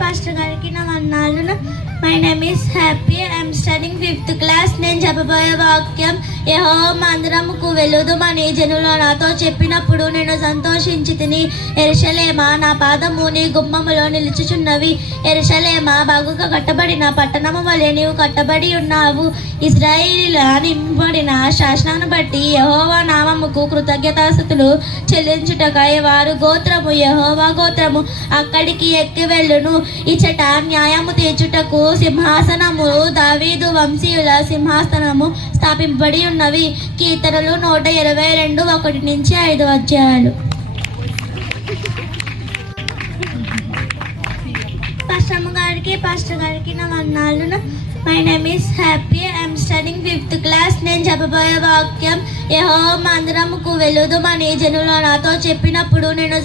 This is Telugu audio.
పాస్టర్ గారికి నా వందనాలు. My name is happy. I'm studying 5th class. నేను చెప్పబోయే వాక్యం, యెహోవా మందిరముకు వెలుదుమని జనులు నాతో చెప్పినప్పుడు నేను సంతోషించి తిని. యెరూషలేమా, నా పాదము నీ గుమ్మములో నిలుచుచున్నవి. యెరూషలేమా, బాగుగా కట్టబడిన పట్టణము వలె నీవు కట్టబడి ఉన్నావు. ఇశ్రాయేలీయుల నింపబడిన శాసనాన్ని బట్టి యెహోవా నామముకు కృతజ్ఞతాస్తుతులు చెల్లించుటకై వారు గోత్రము యెహోవా గోత్రము అక్కడికి ఎక్కి వెళ్ళును. ఇచ్చట న్యాయము తీర్చుటకు సింహాసనము, దావీదు వంశీయుల సింహాసనము స్థాపింపబడి ఉన్నవి. కీర్తనలు 122 1-5 అధ్యాయాలు. పాస్టర్ గారికి నా వందనాలు. My name is happy. I'm studying 5th class. నేను చెప్పబోయే వాక్యం, యెహోవా మందిరముకు వెలుదుమని జనులు నాతో చెప్పినప్పుడు నేను